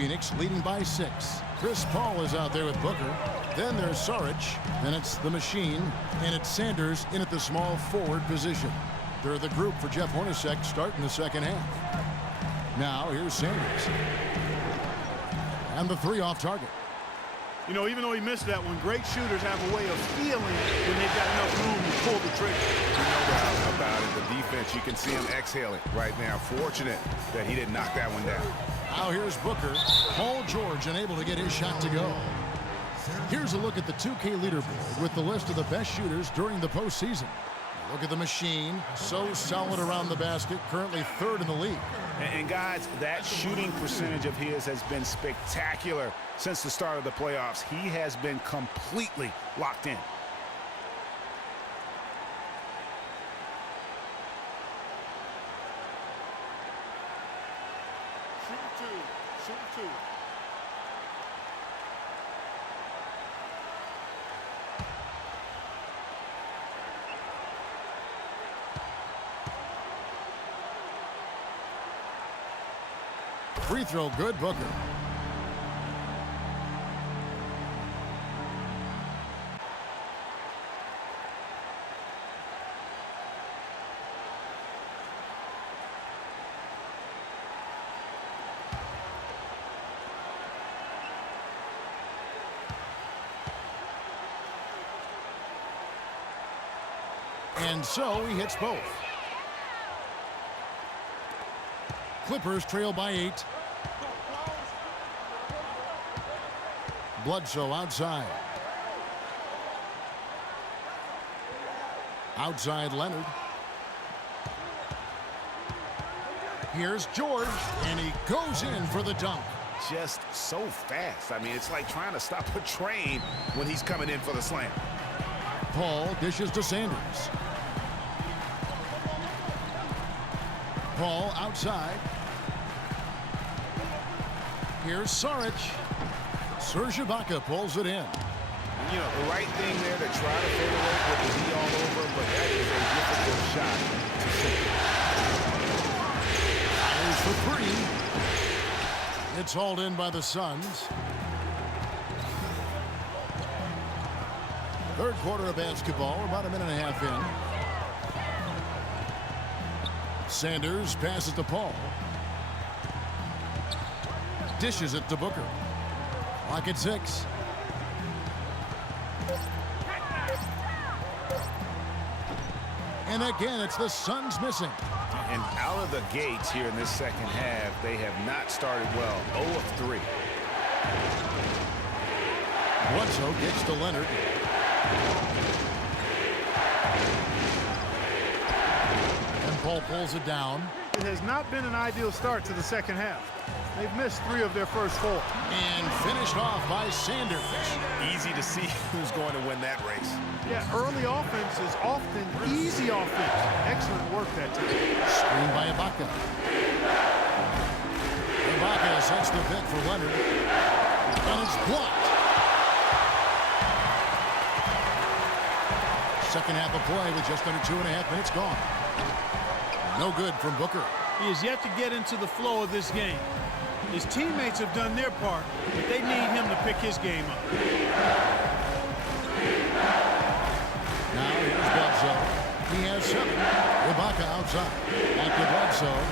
Phoenix leading by 6. Chris Paul is out there with Booker. Then there's Saric. Then it's the Machine. And it's Sanders in at the small forward position. They're the group for Jeff Hornacek starting the second half. Now here's Sanders. And the 3 off target. You know, even though he missed that one, great shooters have a way of feeling when they've got enough room to pull the trigger. No doubt about it. The defense, you can see him exhaling right now. Fortunate that he didn't knock that one down. Now here's Booker. Paul George unable to get his shot to go. Here's a look at the 2K leaderboard with the list of the best shooters during the postseason. Look at the Machine. So solid around the basket. Currently 3rd in the league. And guys, that shooting percentage of his has been spectacular since the start of the playoffs. He has been completely locked in. Shoot 2. Free throw good, Booker. And so he hits both. Clippers trail by 8. Bledsoe outside. Outside Leonard. Here's George, and he goes in for the dunk. Just so fast. I mean, it's like trying to stop a train when he's coming in for the slam. Paul dishes to Sanders. Paul outside. Here's Saric. Serge Ibaka pulls it in. You know, the right thing there to try to fade away with the D all over, but that is a difficult shot to shoot. Fires for 3. It's hauled in by the Suns. 3rd quarter of basketball, about a minute and a half in. Sanders passes to Paul. Dishes it to Booker. Clock at 6. And again, it's the Suns missing. And out of the gates here in this second half, they have not started well. 0 of 3. Bledsoe gets to Leonard. And Paul pulls it down. It has not been an ideal start to the second half. They've missed 3 of their first 4. And finished off by Sanders. Easy to see who's going to win that race. Yeah, early offense is often easy offense. Excellent work that time. Screen by Ibaka. Ibaka sets the pick for Leonard. And it's blocked. Second half of play with just under 2.5 minutes gone. No good from Booker. He has yet to get into the flow of this game. His teammates have done their part, but they need him to pick his game up. Now here's Bledsoe. He has 7. Ibaka outside. Back to Bledsoe.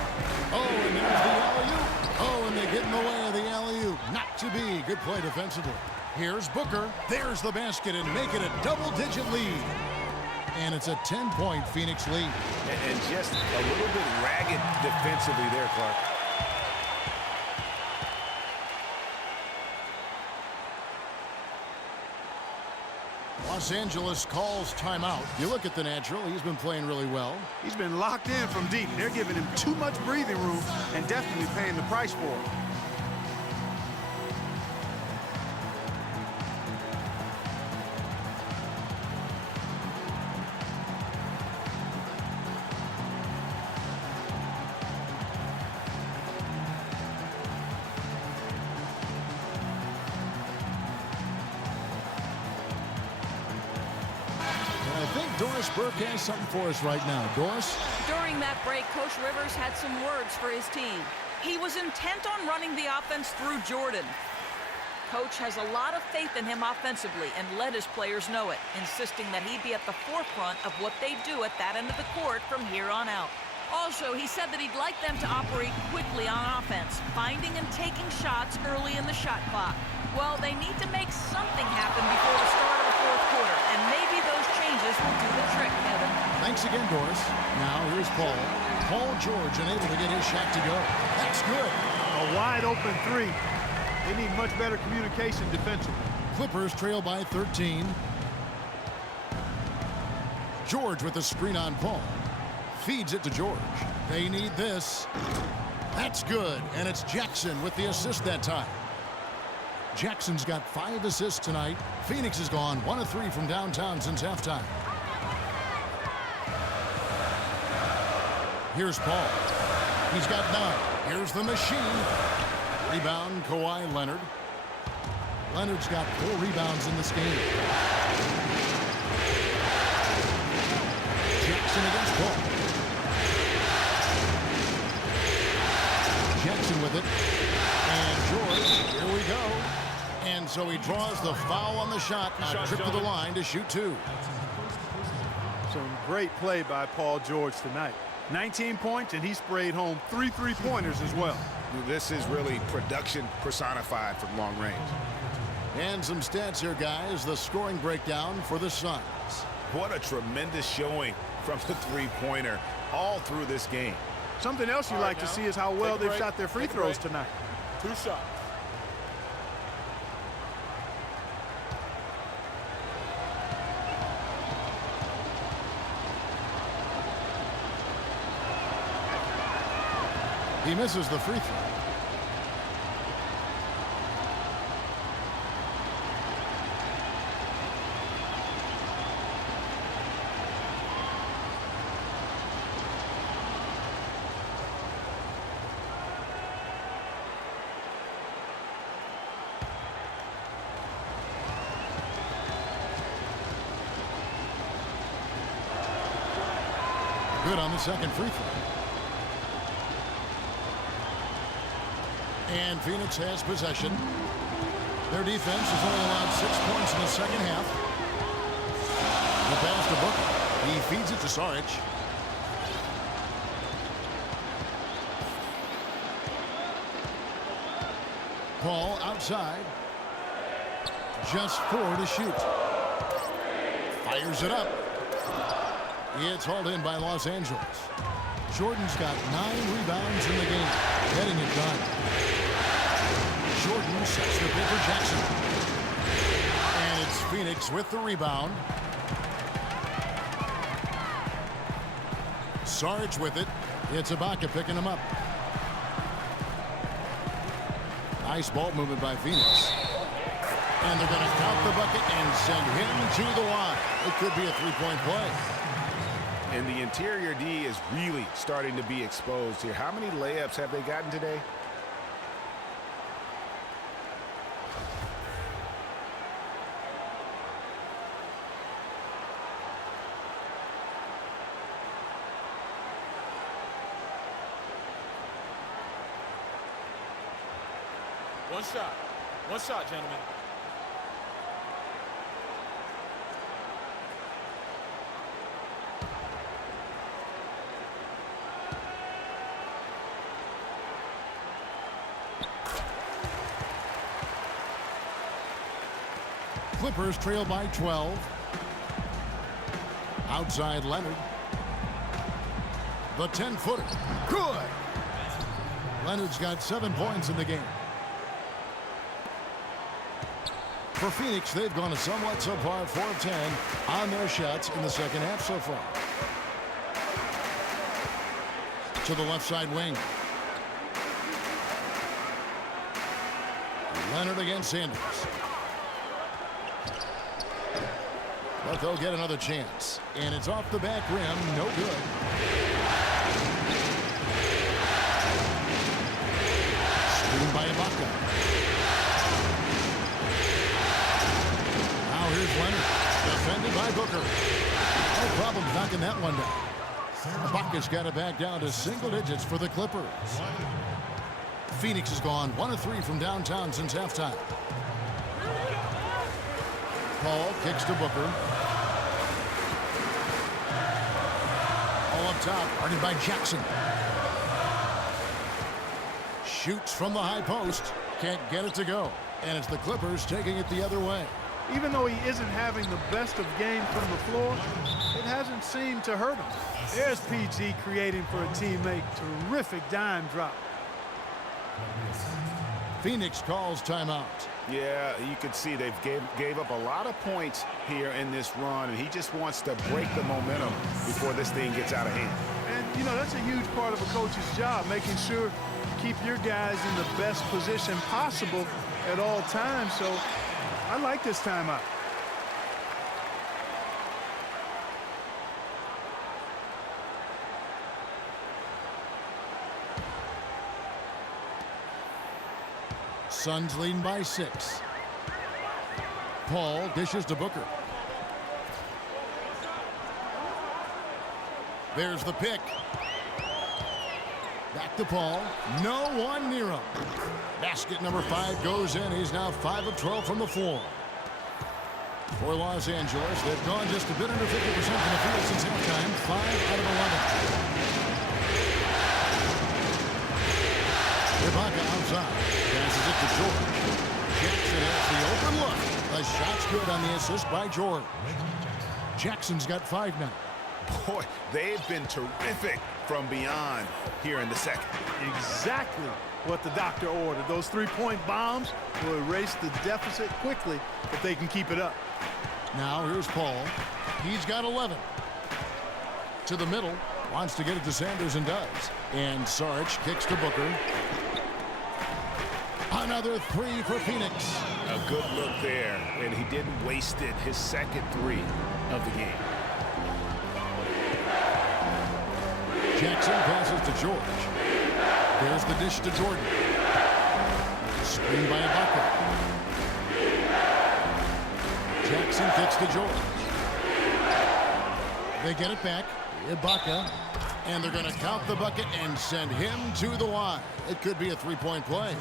Oh, and there's the alley-oop. Oh, and they get in the way of the alley-oop. Not to be. Good play defensively. Here's Booker. There's the basket and make it a double-digit lead. And it's a 10-point Phoenix lead. And just a little bit ragged defensively there, Clark. Los Angeles calls timeout. You look at the natural. He's been playing really well. He's been locked in from deep. They're giving him too much breathing room and definitely paying the price for it. Doris Burke has something for us right now. Doris? During that break, Coach Rivers had some words for his team. He was intent on running the offense through Jordan. Coach has a lot of faith in him offensively and let his players know it, insisting that he be at the forefront of what they do at that end of the court from here on out. Also, he said that he'd like them to operate quickly on offense, finding and taking shots early in the shot clock. Well, they need to make something happen before the start of the fourth quarter, and maybe those changes will do the trick, Kevin. Thanks again, Doris. Now here's Paul. Paul George unable to get his shot to go. That's good. A wide open three. They need much better communication defensively. Clippers trail by 13. George with the screen on Paul. Feeds it to George. They need this. That's good, and it's Jackson with the assist that time. Jackson's got 5 assists tonight. Phoenix has gone 1 of 3 from downtown since halftime. Here's Paul. He's got 9. Here's the machine. Rebound, Kawhi Leonard. Leonard's got 4 rebounds in this game. Jackson against Paul. Jackson with it. And George, here we go. And so he draws the foul on the shot. A trip to the line to shoot 2. Some great play by Paul George tonight. 19 points, and he sprayed home 3 3-pointers as well. This is really production personified from long range. And some stats here, guys. The scoring breakdown for the Suns. What a tremendous showing from the three-pointer all through this game. Something else you like to see is how well they've shot their free throws tonight. 2 shots. He misses the free throw. Good on the second free throw. And Phoenix has possession. Their defense has only allowed 6 points in the second half. The pass to Booker. He feeds it to Saric. Paul outside. Just 4 to shoot. Fires it up. It's hauled in by Los Angeles. Jordan's got 9 rebounds in the game. Getting it done. Jordan sets the bid for Jackson. And it's Phoenix with the rebound. Saric with it. It's Ibaka picking him up. Nice ball movement by Phoenix. And they're going to count the bucket and send him to the line. It could be a 3-point play. And the interior D is really starting to be exposed here. How many layups have they gotten today? One shot, gentlemen. Clippers trail by 12. Outside Leonard. The 10-footer. Good. Leonard's got 7 points in the game. For Phoenix, they've gone a somewhat subpar 4 of 10 on their shots in the second half so far. To the left side wing. Leonard against Sanders. But they'll get another chance. And it's off the back rim. No good. Screen by Ibaka. Now here's Leonard. Defended by Booker. No problem knocking that one down. Ibaka's got it back down to single digits for the Clippers. Phoenix has gone 1 of 3 from downtown since halftime. Paul kicks to Booker. All up top, guarded by Jackson. Shoots from the high post. Can't get it to go. And it's the Clippers taking it the other way. Even though he isn't having the best of games from the floor, it hasn't seemed to hurt him. There's PG creating for a teammate. Terrific dime drop. Phoenix calls timeout. Yeah, you could see they've gave up a lot of points here in this run, and he just wants to break the momentum before this thing gets out of hand. And, you know, that's a huge part of a coach's job, making sure you keep your guys in the best position possible at all times. So I like this timeout. Suns leading by 6. Paul dishes to Booker. There's the pick. Back to Paul. No one near him. Basket number 5 goes in. He's now 5 of 12 from the floor. For Los Angeles, they've gone just a bit under 50% from the field since halftime. 5 out of 11. Ibaka outside. Passes it to George. Jackson has the open look. The shot's good on the assist by George. Jackson's got 5 now. Boy, they've been terrific from beyond here in the second. Exactly what the doctor ordered. Those three-point bombs will erase the deficit quickly if they can keep it up. Now here's Paul. He's got 11. To the middle. Wants to get it to Sanders and does. And Sarge kicks to Booker. Another 3 for Phoenix. A good look there, and he didn't waste it. His second 3 of the game. Jackson passes to George. There's the dish to Jordan. Screen by Ibaka. Jackson kicks to George. They get it back. Ibaka. And they're going to count the bucket and send him to the line. It could be a 3-point play.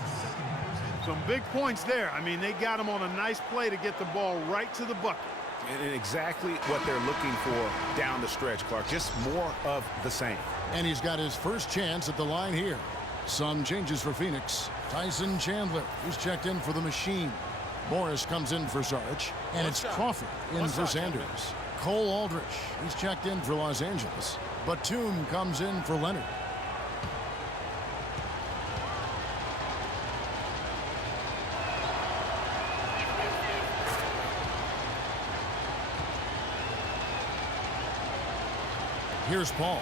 Some big points there. I mean, they got him on a nice play to get the ball right to the bucket. And exactly what they're looking for down the stretch, Clark. Just more of the same. And he's got his first chance at the line here. Some changes for Phoenix. Tyson Chandler, who's checked in for the machine. Morris comes in for Sarge. And it's Crawford in for Sanders. Cole Aldrich, he's checked in for Los Angeles. Batum comes in for Leonard. Here's Paul.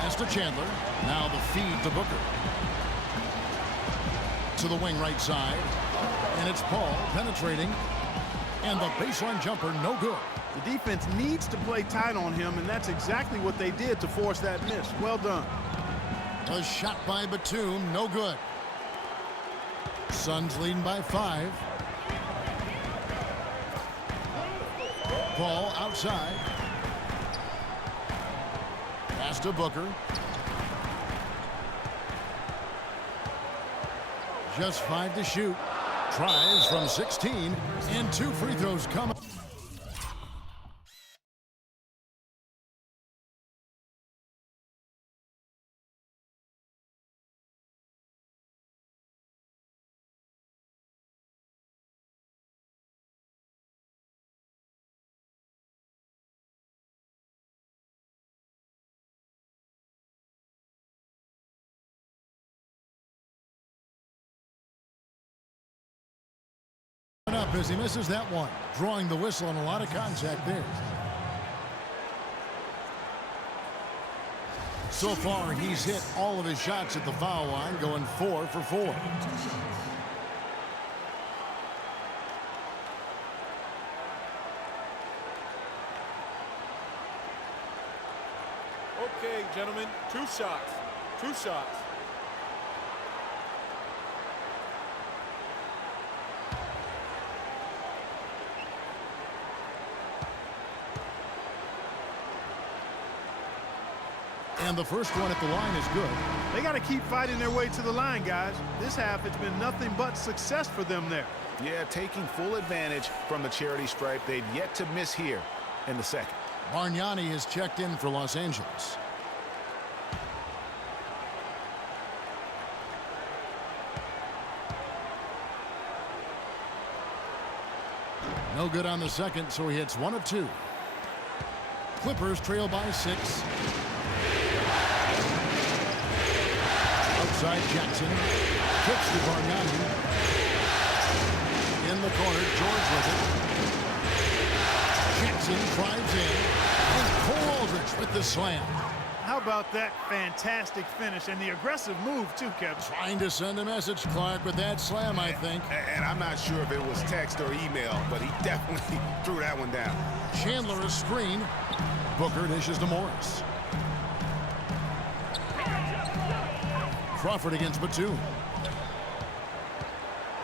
Pass to Chandler. Now the feed to Booker. To the wing right side. And it's Paul penetrating. And the baseline jumper, no good. The defense needs to play tight on him, and that's exactly what they did to force that miss. Well done. A shot by Batum, no good. Suns leading by 5. Paul outside. Pass to Booker. Just 5 to shoot. Tries from 16, and 2 free throws come. Up as he misses that one, drawing the whistle on a lot of contact there. So far, he's hit all of his shots at the foul line, going 4 for 4. Okay, gentlemen, 2 shots. 2 shots. And the first one at the line is good. They got to keep fighting their way to the line, guys. This half, it's been nothing but success for them there. Yeah, taking full advantage from the charity stripe. They've yet to miss here in the second. Bargnani is checked in for Los Angeles. No good on the second, so he hits 1 of 2. Clippers trail by 6. Outside Jackson. Kicks to Bargnani. In the corner, George with it. Jackson drives in. And Cole Aldrich with the slam. How about that fantastic finish and the aggressive move, too, Kevin? Trying to send a message, Clark, with that slam, I think. And I'm not sure if it was text or email, but he definitely threw that one down. Chandler a screen. Booker dishes to Morris. Crawford against Batum.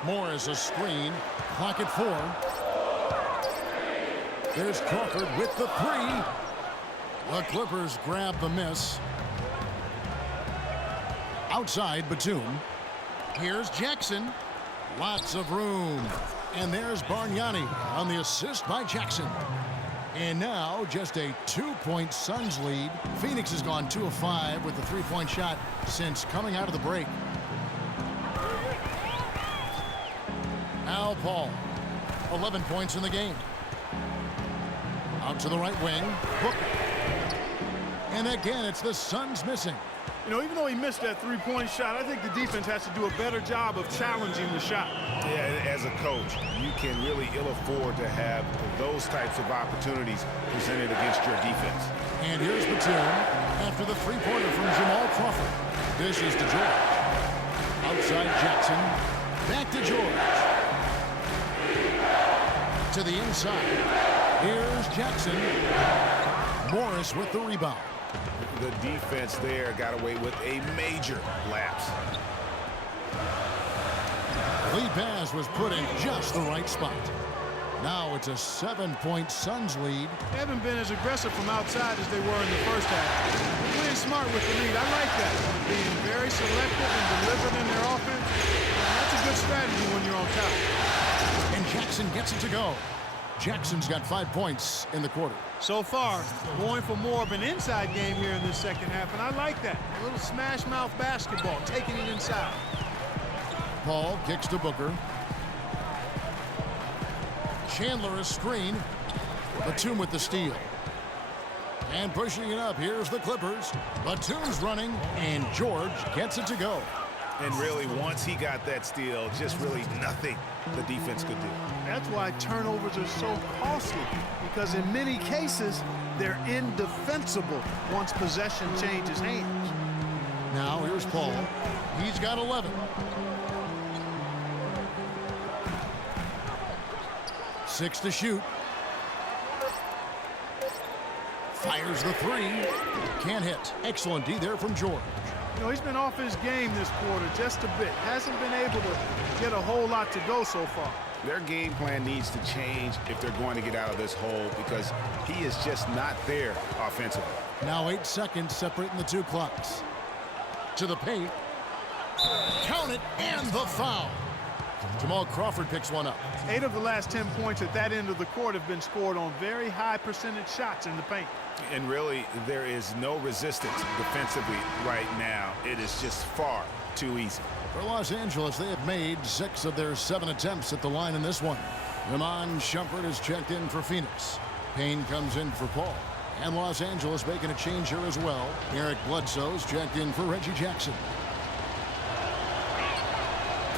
Morris a screen. Clock at 4. There's Crawford with the 3. The Clippers grab the miss. Outside Batum. Here's Jackson. Lots of room. And there's Bargnani on the assist by Jackson. And now just a 2-point Suns lead. Phoenix has gone 2 of 5 with the 3-point shot since coming out of the break. Al Paul, 11 points in the game. Out to the right wing, Booker. And again, it's the Suns missing. You know, even though he missed that 3-point shot, I think the defense has to do a better job of challenging the shot. Yeah, as a coach, you can really ill afford to have those types of opportunities presented against your defense. And here's Batum after the 3-pointer from Jamal Crawford. Dishes to George. Outside Jackson. Back to George. To the inside. Here's Jackson. Morris with the rebound. The defense there got away with a major lapse. Lead pass was put in just the right spot. Now it's a 7-point Suns lead. They haven't been as aggressive from outside as they were in the first half. They're playing smart with the lead. I like that. Being very selective and deliberate in their offense. That's a good strategy when you're on top. And Jackson gets it to go. Jackson's got 5 points in the quarter. So far, going for more of an inside game here in this second half, and I like that. A little smash mouth basketball, taking it inside. Paul kicks to Booker. Chandler a screen. Batum with the steal. And pushing it up, here's the Clippers. Batum's running, and George gets it to go. And really, once he got that steal, just really nothing the defense could do. That's why turnovers are so costly, because in many cases, they're indefensible once possession changes hands. Now here's Paul. He's got 11. Six to shoot. Fires the 3. Can't hit. Excellent D there from George. You know, he's been off his game this quarter just a bit. Hasn't been able to get a whole lot to go so far. Their game plan needs to change if they're going to get out of this hole, because he is just not there offensively. Now 8 seconds separating the 2 clocks. To the paint. Count it, and the foul. Jamal Crawford picks one up. 8 of the last 10 points at that end of the court have been scored on very high percentage shots in the paint. And really, there is no resistance defensively right now. It is just far too easy. For Los Angeles, they have made 6 of their 7 attempts at the line in this one. Iman Shumpert is checked in for Phoenix. Payne comes in for Paul. And Los Angeles making a change here as well. Eric Bledsoe's checked in for Reggie Jackson.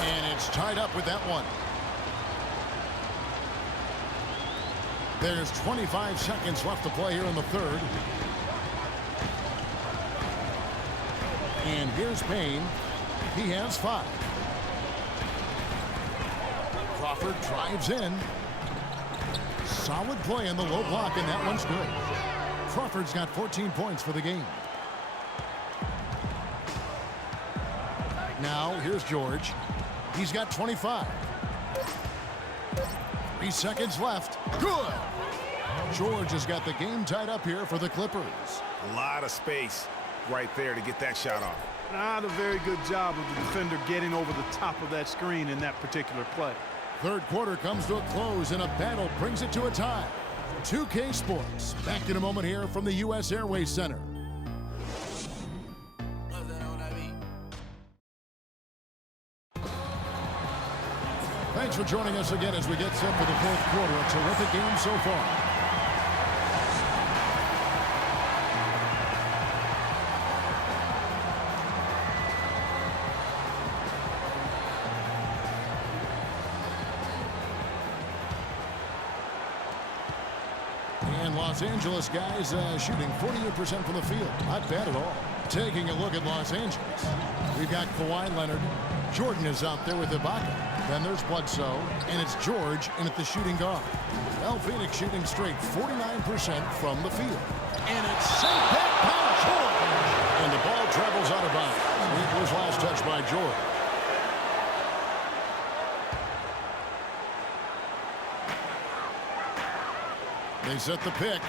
And it's tied up with that one. There's 25 seconds left to play here in the third. And here's Payne. He has 5. Crawford drives in. Solid play in the low block, and that one's good. Crawford's got 14 points for the game. Now, here's George. He's got 25. 3 seconds left. Good! George has got the game tied up here for the Clippers. A lot of space right there to get that shot off. Not a very good job of the defender getting over the top of that screen in that particular play. Third quarter comes to a close, and a battle brings it to a tie. 2K Sports, back in a moment here from the U.S. Airways Center. Thanks for joining us again as we get set for the fourth quarter. A terrific game so far. And Los Angeles guys shooting 48% from the field. Not bad at all. Taking a look at Los Angeles. We've got Kawhi Leonard. Jordan is out there with Ibaka. Then there's Bledsoe, and it's George in at the shooting guard. Well, Phoenix shooting straight 49% from the field. And it's sent back by George. And the ball travels out of bounds. It was last touched by George. They set the pick.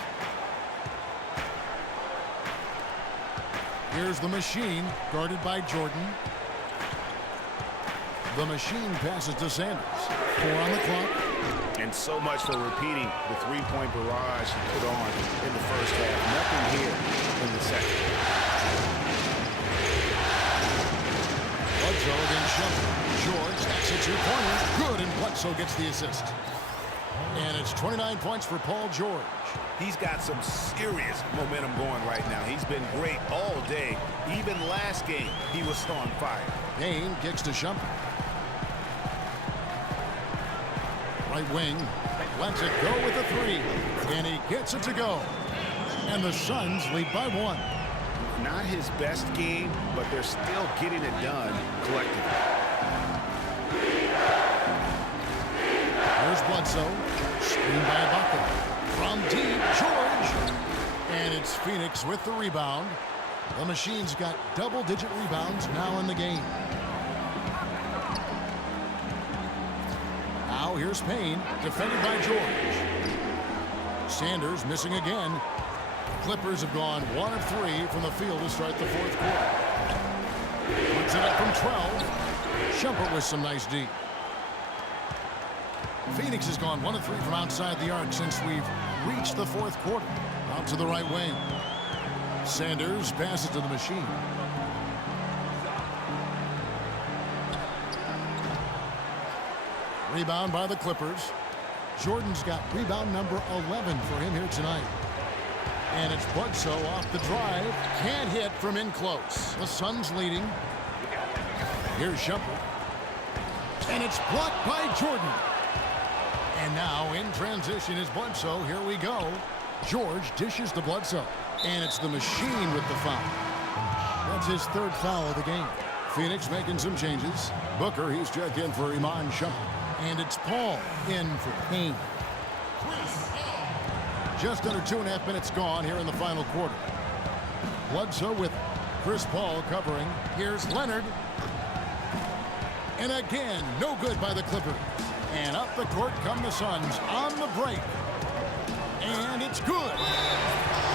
Here's the machine, guarded by Jordan. The machine passes to Sanders. 4 on the clock. And so much for repeating the three-point barrage he put on in the first half. Nothing here in the second. Bledsoe against Shumpert. George, that's a two-pointer. Good, and Bledsoe gets the assist. And it's 29 points for Paul George. He's got some serious momentum going right now. He's been great all day. Even last game, he was on fire. Payne kicks to Shumpert. Right wing, lets it go with a three. And he gets it to go. And the Suns lead by 1. Not his best game, but they're still getting it done collectively. Here's Bledsoe. Screen by Ibaka. From deep, George. And it's Phoenix with the rebound. The Machine's got double-digit rebounds now in the game. Now here's Payne, defended by George. Sanders missing again. Clippers have gone 1 of 3 from the field to start the fourth quarter. Puts it up from 12. Shumpert with some nice D. Phoenix has gone 1 of 3 from outside the arc since we've reached the fourth quarter. Out to the right wing. Sanders passes to the Machine. Rebound by the Clippers. Jordan's got rebound number 11 for him here tonight. And it's Bledsoe off the drive. Can't hit from in close. The Suns leading. Here's Shumpert. And it's blocked by Jordan. And now in transition is Bledsoe. Here we go. George dishes to Bledsoe. And it's the Machine with the foul. That's his 3rd foul of the game. Phoenix making some changes. Booker, he's checked in for Iman Shumpert. And it's Paul in for Payne. Just under 2.5 minutes gone here in the final quarter. Bledsoe with Chris Paul covering. Here's Leonard. And again, no good by the Clippers. And up the court come the Suns on the break. And it's good.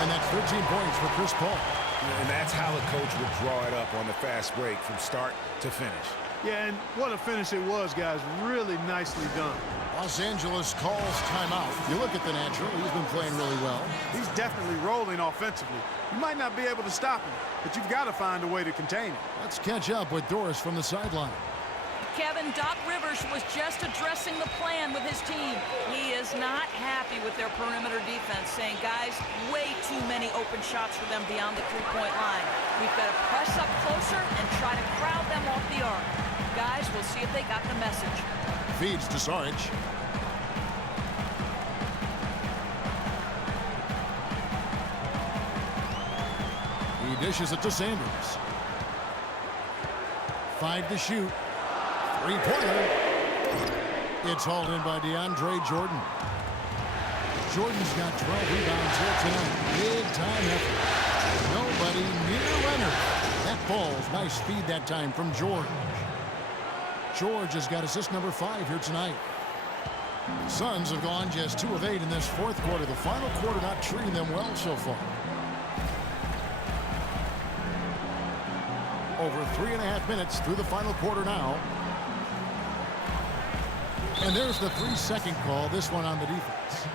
And that's 13 points for Chris Paul. And that's how the coach would draw it up on the fast break from start to finish. Yeah, and what a finish it was, guys. Really nicely done. Los Angeles calls timeout. You look at the natural. He's been playing really well. He's definitely rolling offensively. You might not be able to stop him, but you've got to find a way to contain him. Let's catch up with Doris from the sideline. Kevin, Doc Rivers was just addressing the plan with his team. He is not happy with their perimeter defense, saying, guys, way too many open shots for them beyond the three-point line. We've got to press up closer and try to crowd them off the arc. Guys, we'll see if they got the message. Feeds to Saric. He dishes it to Sanders. 5 to shoot. 3-pointer. It's hauled in by DeAndre Jordan. Jordan's got 12 rebounds here tonight. Big time effort. Nobody near Leonard. That ball's nice feed that time from George. George has got assist number 5 here tonight. Suns have gone just 2 of 8 in this fourth quarter. The final quarter not treating them well so far. Over 3.5 minutes through the final quarter now. And there's the 3-second call, this one on the defense.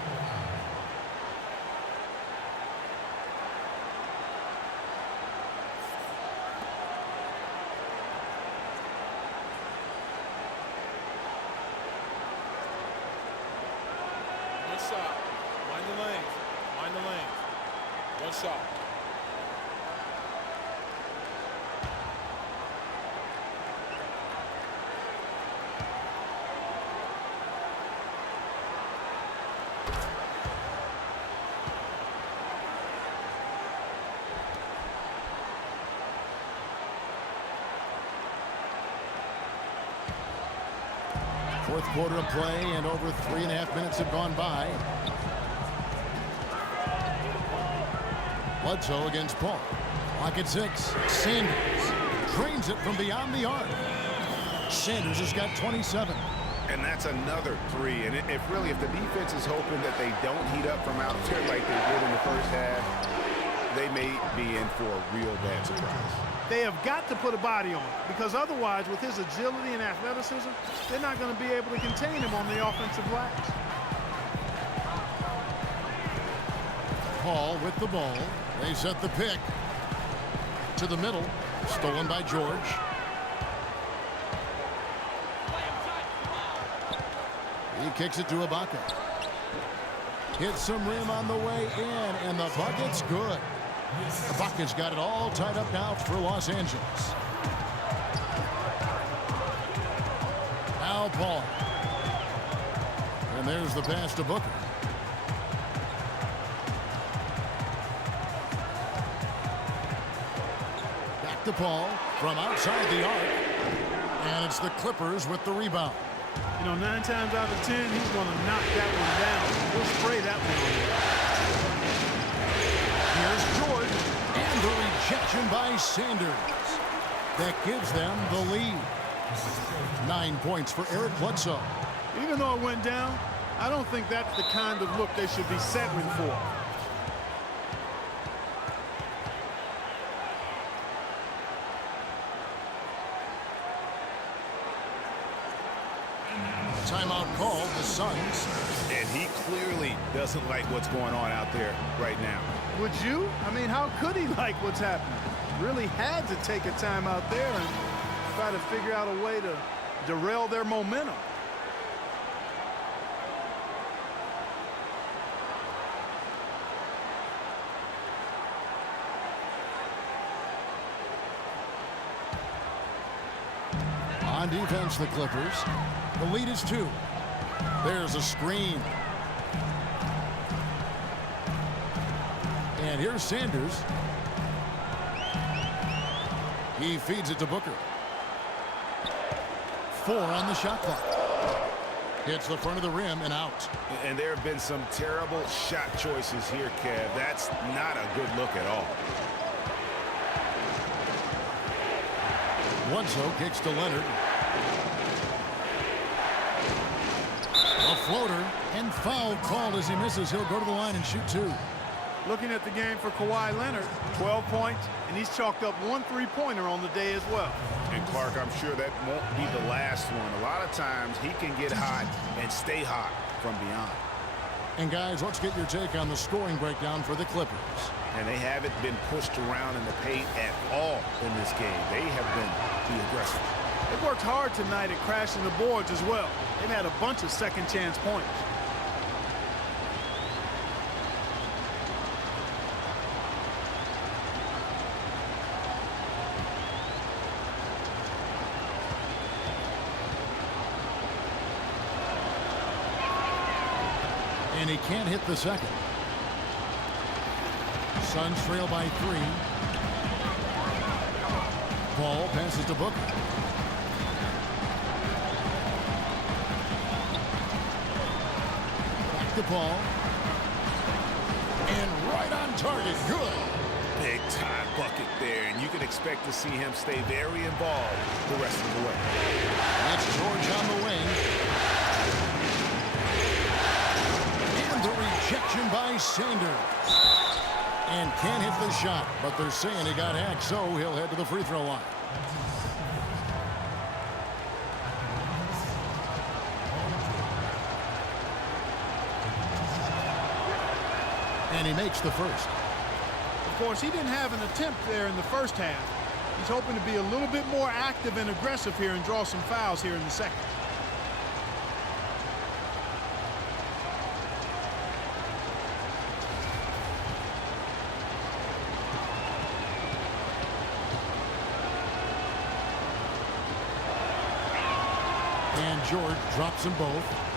One shot. Mind the lanes. Mind the lanes. One shot. Fourth quarter of play, and over 3.5 minutes have gone by. Bledsoe against Paul. Clock at 6. Sanders drains it from beyond the arc. Sanders has got 27. And that's another 3. And if the defense is hoping that they don't heat up from out there like they did in the first half, they may be in for a real bad surprise. They have got to put a body on him, because otherwise, with his agility and athleticism, they're not going to be able to contain him on the offensive glass. Paul with the ball. They set the pick to the middle. Stolen by George. He kicks it to Ibaka. Hits some rim on the way in, and the bucket's good. Ibaka's got it all tied up now for Los Angeles. Now Paul. And there's the pass to Booker. Back to Paul from outside the arc. And it's the Clippers with the rebound. You know, 9 times out of 10, he's going to knock that one down. He'll spray that one on you. Here's George, and the rejection by Sanders. That gives them the lead. 9 points for Eric Bledsoe. Even though it went down, I don't think that's the kind of look they should be settling for. Timeout called, the Suns. And he clearly doesn't like what's going on out there right now. Would you? I mean, how could he like what's happening? Really had to take a time out there and try to figure out a way to derail their momentum. On defense, the Clippers. The lead is 2. There's a screen. And here's Sanders. He feeds it to Booker. 4 on the shot clock. Hits the front of the rim and out. And there have been some terrible shot choices here, Kev. That's not a good look at all. Bledsoe kicks to Leonard. A floater, and foul called as he misses. He'll go to the line and shoot 2. Looking at the game for Kawhi Leonard, 12 points, and he's chalked up 1 3-pointer on the day as well. And Clark, I'm sure that won't be the last one. A lot of times he can get hot and stay hot from beyond. And guys, let's get your take on the scoring breakdown for the Clippers. And they haven't been pushed around in the paint at all in this game. They have been the aggressors. They've worked hard tonight at crashing the boards as well. They've had a bunch of second-chance points. And he can't hit the second. Suns trail by 3. Paul passes to Booker. Back to Paul. And right on target. Good. Big time bucket there, and you can expect to see him stay very involved the rest of the way. That's George on the wing. And the rejection by Sanders. And can't hit the shot, but they're saying he got hacked, so he'll head to the free throw line. And he makes the first. Of course, he didn't have an attempt there in the first half. He's hoping to be a little bit more active and aggressive here and draw some fouls here in the second. And George drops them both.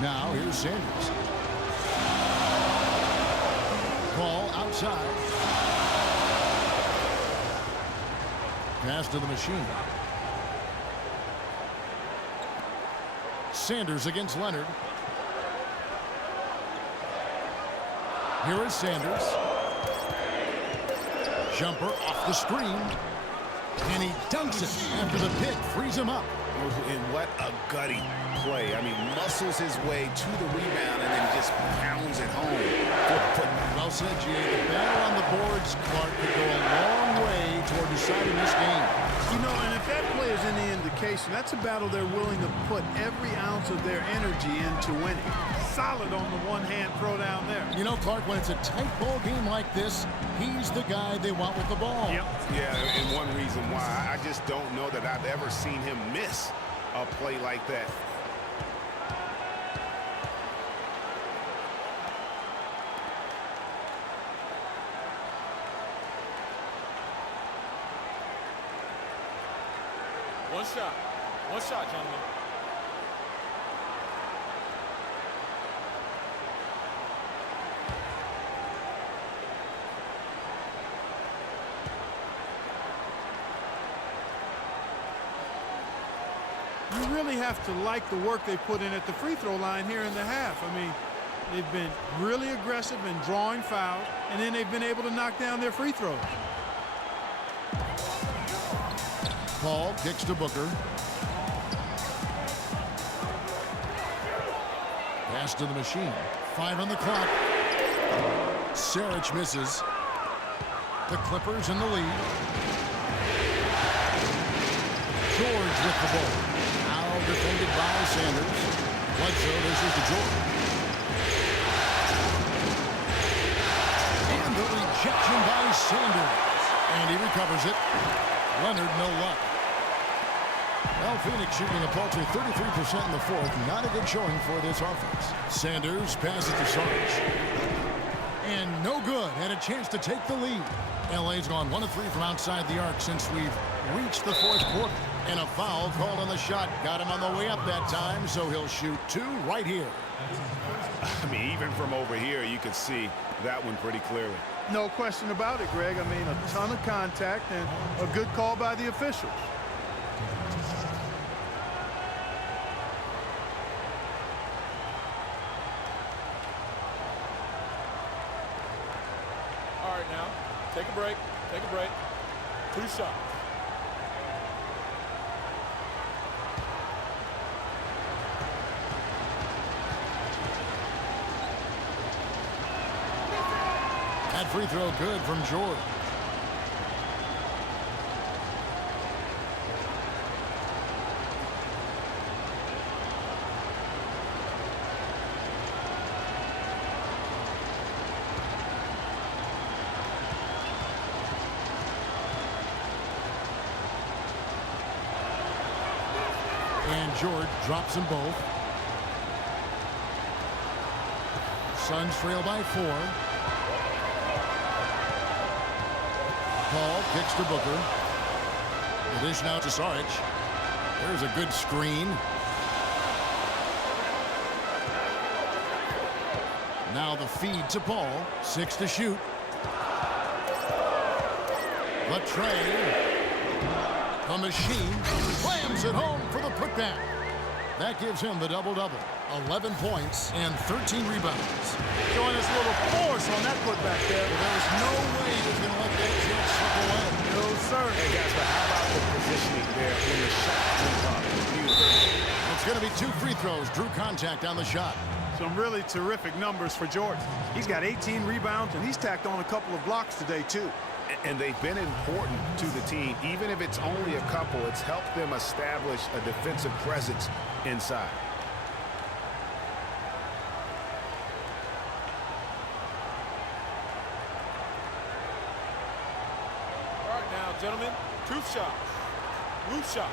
Now here's Sanders. Ball outside. Pass to the machine. Sanders against Leonard. Here is Sanders. Jumper off the screen. And he dunks it after the pick frees him up. And what a gutty play. I mean, muscles his way to the rebound and then just pounds it home. Well said, G. The battle on the boards, Clark, could go a long way toward deciding this game. You know, and if that play is any indication, that's a battle they're willing to put every ounce of their energy into winning. Solid on the one-hand throw down there. You know, Clark, when it's a tight ball game like this, he's the guy they want with the ball. Yep. Yeah, and one reason why I just don't know that I've ever seen him miss a play like that. One shot, gentlemen. You really have to like the work they put in at the free throw line here in the half. I mean, they've been really aggressive in drawing fouls, and then they've been able to knock down their free throws. Paul kicks to Booker. Pass to the machine. 5 on the clock. Saric misses. The Clippers in the lead. George with the ball. Now defended by Sanders. Bledsoe misses to George. And the rejection by Sanders. And he recovers it. Leonard, no luck. Well, Phoenix shooting a paltry 33% in the fourth. Not a good showing for this offense. Sanders passes to Saric. And no good. Had a chance to take the lead. LA's gone 1 of 3 from outside the arc since we've reached the fourth quarter. And a foul called on the shot. Got him on the way up that time, so he'll shoot 2 right here. I mean, even from over here, you can see that one pretty clearly. No question about it, Greg. I mean, a ton of contact and a good call by the officials. All right, now, take a break. Take a break. 2 shots. That free throw good from George. And George drops them both. Suns trail by 4. Paul kicks to Booker. The dish now to Saric. There's a good screen. Now the feed to Paul. 6 to shoot. Latrey. The machine slams it home for the putback. That gives him the double-double. 11 points and 13 rebounds. Showing us a little force on that putback there. There's no way he's going to let that chance slip away. No, sir. Hey, guys, but how about the positioning there when the shot went up? Beautiful. It's going to be 2 free throws. Drew contact on the shot. Some really terrific numbers for Jordan. He's got 18 rebounds, and he's tacked on a couple of blocks today, too. And they've been important to the team. Even if it's only a couple, it's helped them establish a defensive presence inside. All right, now, gentlemen, truth shots. Roof shots.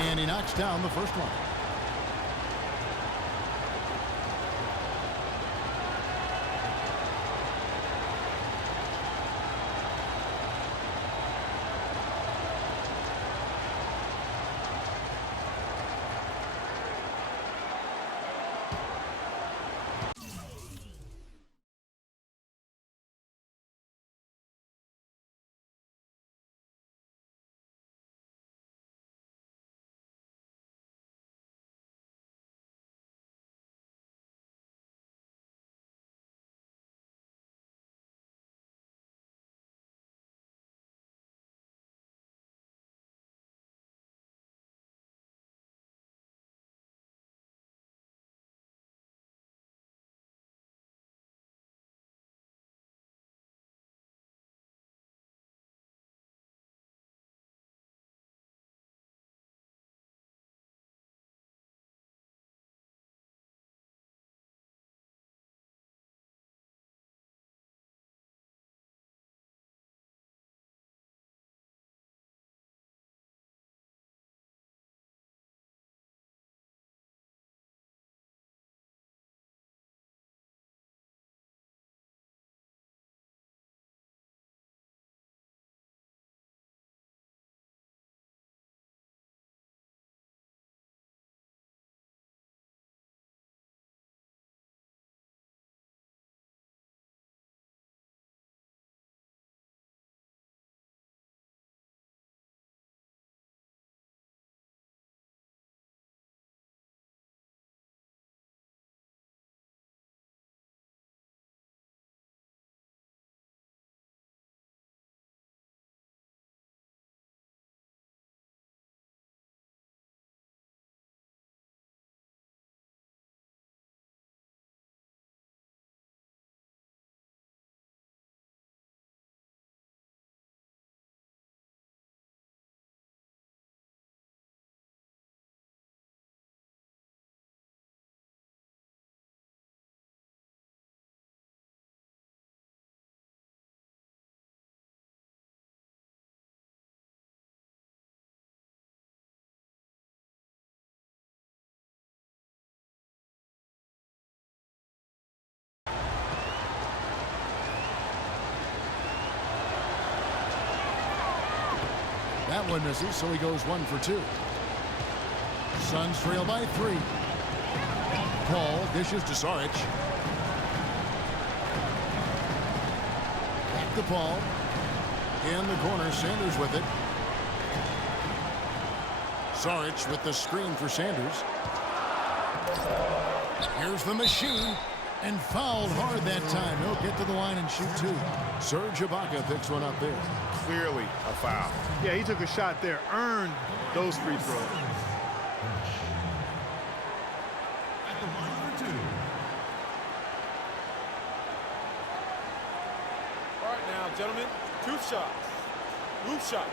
And he knocks down the first one. That one misses, so he goes 1 for 2. Suns trail by 3. Paul dishes to Saric. Back to Paul. In the corner, Sanders with it. Saric with the screen for Sanders. Here's the machine. And fouled hard that time. He'll get to the line and shoot 2. Serge Ibaka picks one up there. Clearly a foul. Yeah, he took a shot there, earned those free throws. All right, now, gentlemen, truth shots. Roof shots.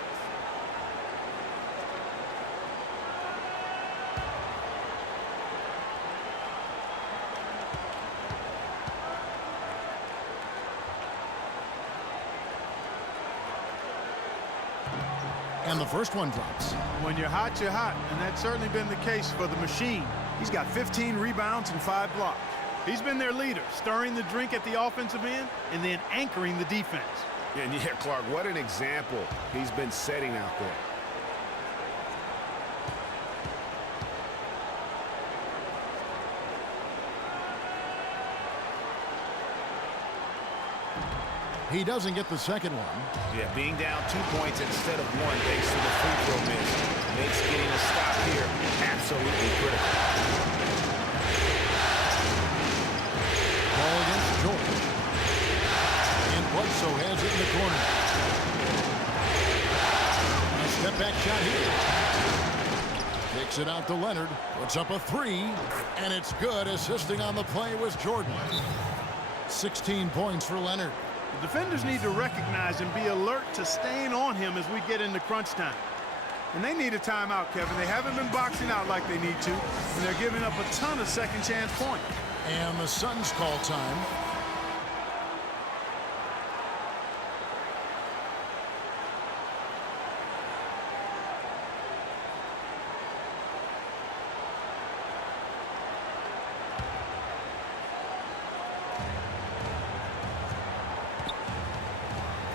And the first one drops. When you're hot, and that's certainly been the case for the machine. He's got 15 rebounds and 5 blocks. He's been their leader, stirring the drink at the offensive end and then anchoring the defense. And yeah, Clark, what an example he's been setting out there. He doesn't get the second one. Yeah, being down 2 points instead of 1 thanks to the free throw miss makes getting a stop here absolutely critical. Ball against George. And Bledsoe has it in the corner. A step Putback shot here. Kicks it out to Leonard. Puts up a three, and it's good. Assisting on the play was Jordan. 16 points for Leonard. The defenders need to recognize and be alert to staying on him as we get into crunch time. And they need a timeout, Kevin. They haven't been boxing out like they need to, and they're giving up a ton of second chance points. And the Suns call time.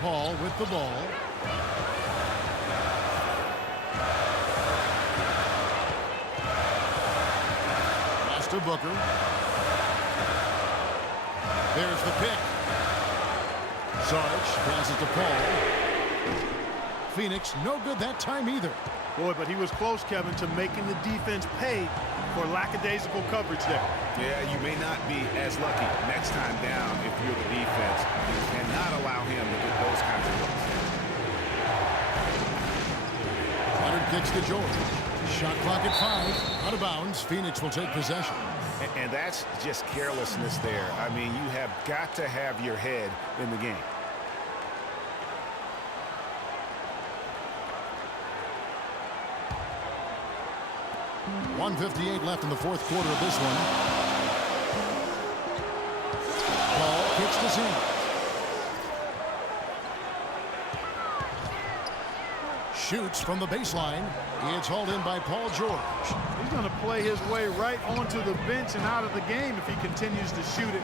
Paul with the ball. Pass to Booker. There's the pick. Sarge passes to Paul. Phoenix no good that time either. Boy, but he was close, Kevin, to making the defense pay for lackadaisical coverage there. Yeah, you may not be as lucky next time down if you're the defense. You cannot allow him to get those kinds of looks. Leonard kicks to George. Shot clock at 5. Out of bounds. Phoenix will take possession. And that's just carelessness there. I mean, you have got to have your head in the game. .158 left in the fourth quarter of this one. Paul kicks to Zane. Shoots from the baseline. It's hauled in by Paul George. He's going to play his way right onto the bench and out of the game if he continues to shoot it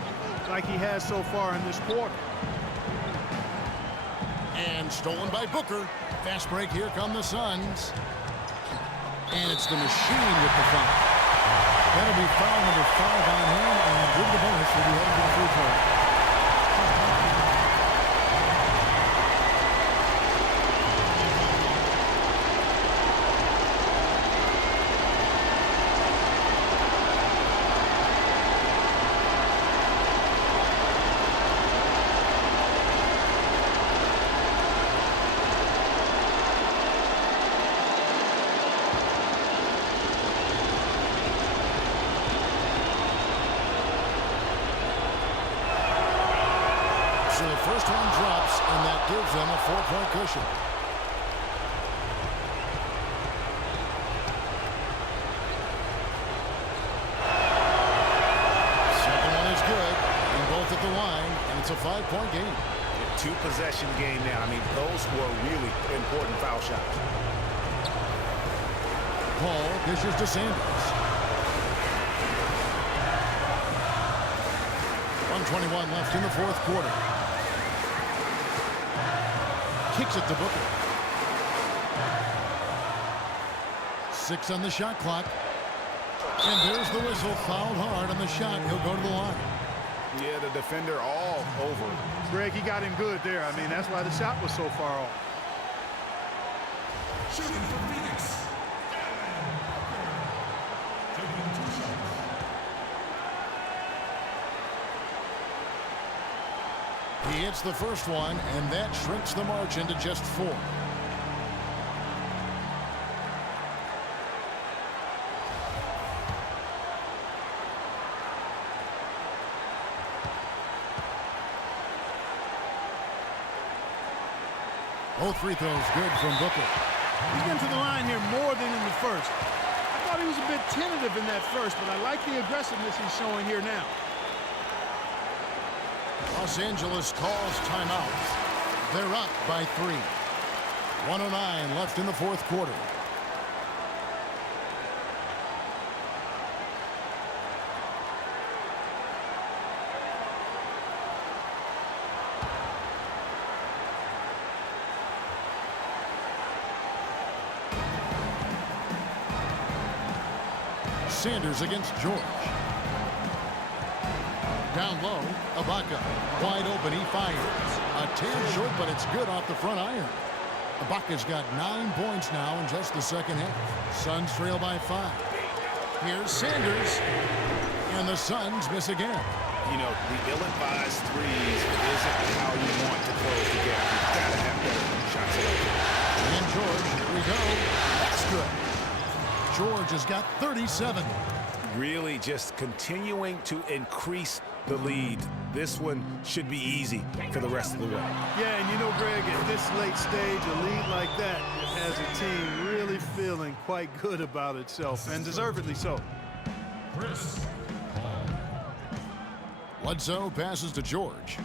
like he has so far in this quarter. And stolen by Booker. Fast break. Here come the Suns. And it's the machine with the foul. That'll be foul number 5 on him, and with the bonus, will be headed to the free throw. So the first one drops, and that gives them a 4-point cushion. Second one is good, and both at the line, and it's a 5-point game. Two-possession game now. I mean, those were really important foul shots. Paul dishes to Sanders. 1:21 left in the fourth quarter. Kicks it to Booker. 6 on the shot clock. And there's the whistle. Fouled hard on the shot. He'll go to the line. Yeah, the defender all over. Greg, he got him good there. I mean, that's why the shot was so far off. Shooting for Phoenix. Taking 2 shots. He hits the first one, and that shrinks the margin to just 4. Both free throws good from Booker. He's getting to the line here more than in the first. I thought he was a bit tentative in that first, but I like the aggressiveness he's showing here now. Los Angeles calls timeout. They're up by 3. 1:09 left in the fourth quarter. Sanders against George. Down low, Ibaka. Wide open, he fires. A tad short, but it's good off the front iron. Ibaka's got 9 points now in just the second half. Suns trail by 5. Here's Sanders. And the Suns miss again. You know, the ill-advised threes isn't how you want to close the gap. You've got to have better shots. And George we go. That's good. George has got 37. Really just continuing to increase the lead. This one should be easy for the rest of the way. Yeah, and you know, Greg, at this late stage, a lead like that has a team really feeling quite good about itself, and deservedly so. Chris Paul. Bledsoe passes to George.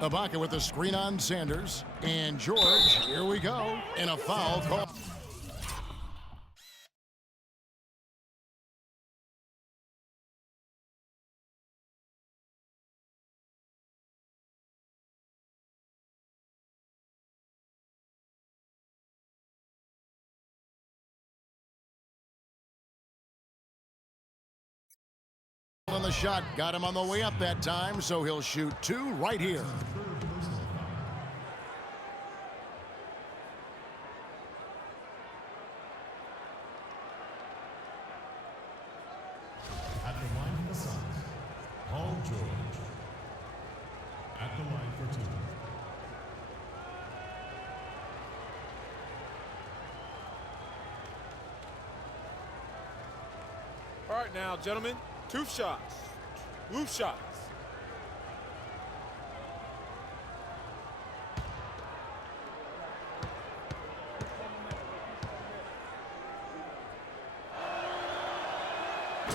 Ibaka with the screen on Sanders. And George, here we go, and a foul call. On the shot, got him on the way up that time, so he'll shoot 2 right here. At the line for the Suns, Paul George. At the line for 2. All right now, gentlemen, 2 shots. 2 shots.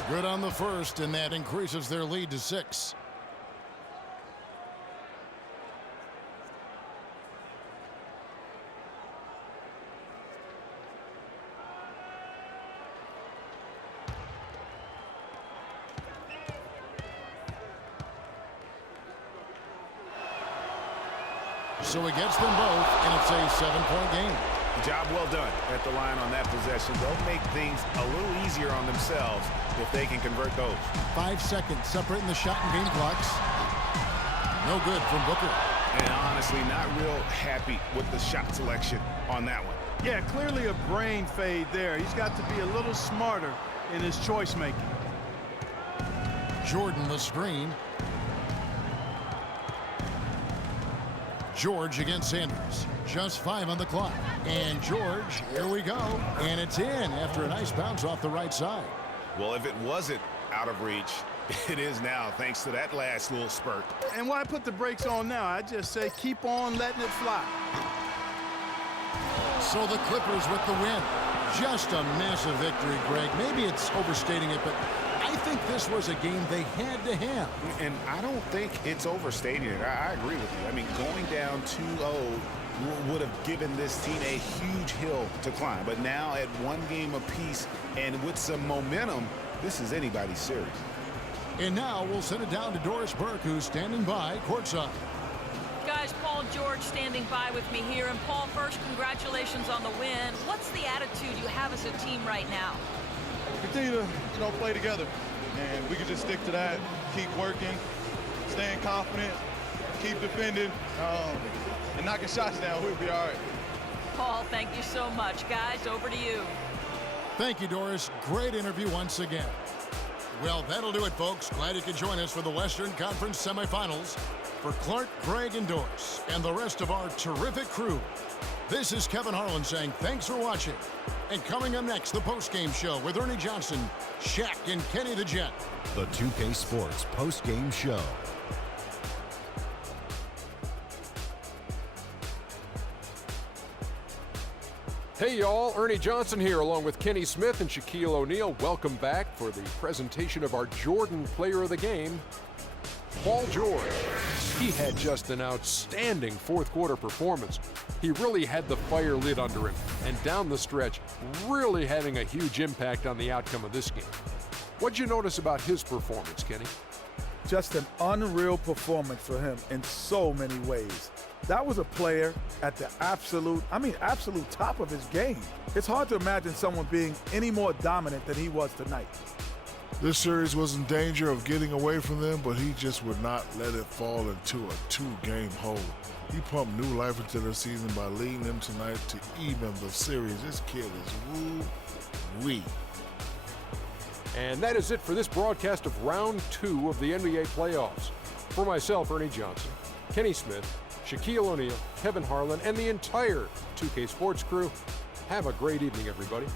Good on the first, and that increases their lead to 6. So he gets them both, and it's a 7-point game. Job well done at the line on that possession. They'll make things a little easier on themselves if they can convert those. 5 seconds separating the shot and game clocks. No good from Booker. And honestly, not real happy with the shot selection on that one. Yeah, clearly a brain fade there. He's got to be a little smarter in his choice making. Jordan the screen. George against Sanders. Just 5 on the clock. And George, here we go. And it's in after a nice bounce off the right side. Well, if it wasn't out of reach, it is now, thanks to that last little spurt. And why put the brakes on now? I just say keep on letting it fly. So the Clippers with the win. Just a massive victory, Greg. Maybe it's overstating it, but I think this was a game they had to have. And I don't think it's overstating it. I agree with you. I mean, going down 2-0 would have given this team a huge hill to climb. But now at 1 game apiece and with some momentum, this is anybody's series. And now we'll send it down to Doris Burke, who's standing by courtside. Guys, Paul George standing by with me here. And Paul, first, congratulations on the win. What's the attitude you have as a team right now? Continue to, play together. And we can just stick to that, keep working, staying confident, keep defending, and knocking shots down. We'll be all right. Paul, thank you so much. Guys, over to you. Thank you, Doris. Great interview once again. Well, that'll do it, folks. Glad you could join us for the Western Conference semifinals. For Clark, Greg, and Doris, and the rest of our terrific crew, this is Kevin Harlan saying thanks for watching. And coming up next, the post-game show with Ernie Johnson, Shaq, and Kenny the Jet. The 2K Sports post-game show. Hey y'all, Ernie Johnson here along with Kenny Smith and Shaquille O'Neal. Welcome back for the presentation of our Jordan Player of the Game, Paul George. He had just an outstanding fourth quarter performance. He really had the fire lit under him, and down the stretch, really having a huge impact on the outcome of this game. What'd you notice about his performance, Kenny? Just an unreal performance for him in so many ways. That was a player at the absolute top of his game. It's hard to imagine someone being any more dominant than he was tonight. This series was in danger of getting away from them, but he just would not let it fall into a 2-game hole. He pumped new life into the season by leading them tonight to even the series. This kid is woo-wee. And that is it for this broadcast of Round 2 of the NBA playoffs. For myself, Ernie Johnson, Kenny Smith, Shaquille O'Neal, Kevin Harlan, and the entire 2K Sports crew, have a great evening, everybody.